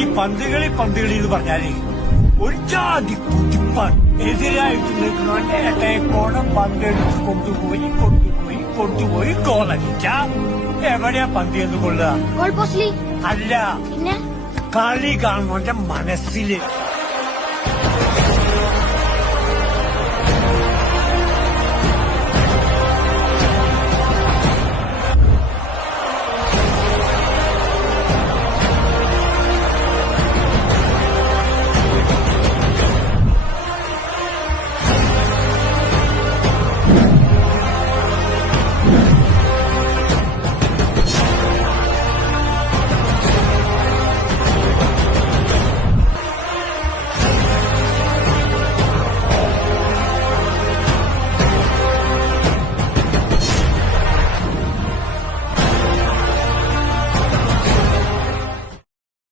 ഈ പന്തുകളി എന്ന് പറഞ്ഞാല് ഒരു ജാതി കുതിപ്പാണ്. എതിരായിട്ട് നിൽക്കുന്നവന്റെ ഇടയക്കോണം പന്തെടുത്ത് കൊണ്ടുപോയി ഗോളടിച്ച എവിടെയാ പന്ത് എന്ന് കൊള്ളുക? ഗോൾ പോസ്റ്റില് അല്ല, പിന്നെ കളി കാണുന്നവന്റെ മനസ്സില്.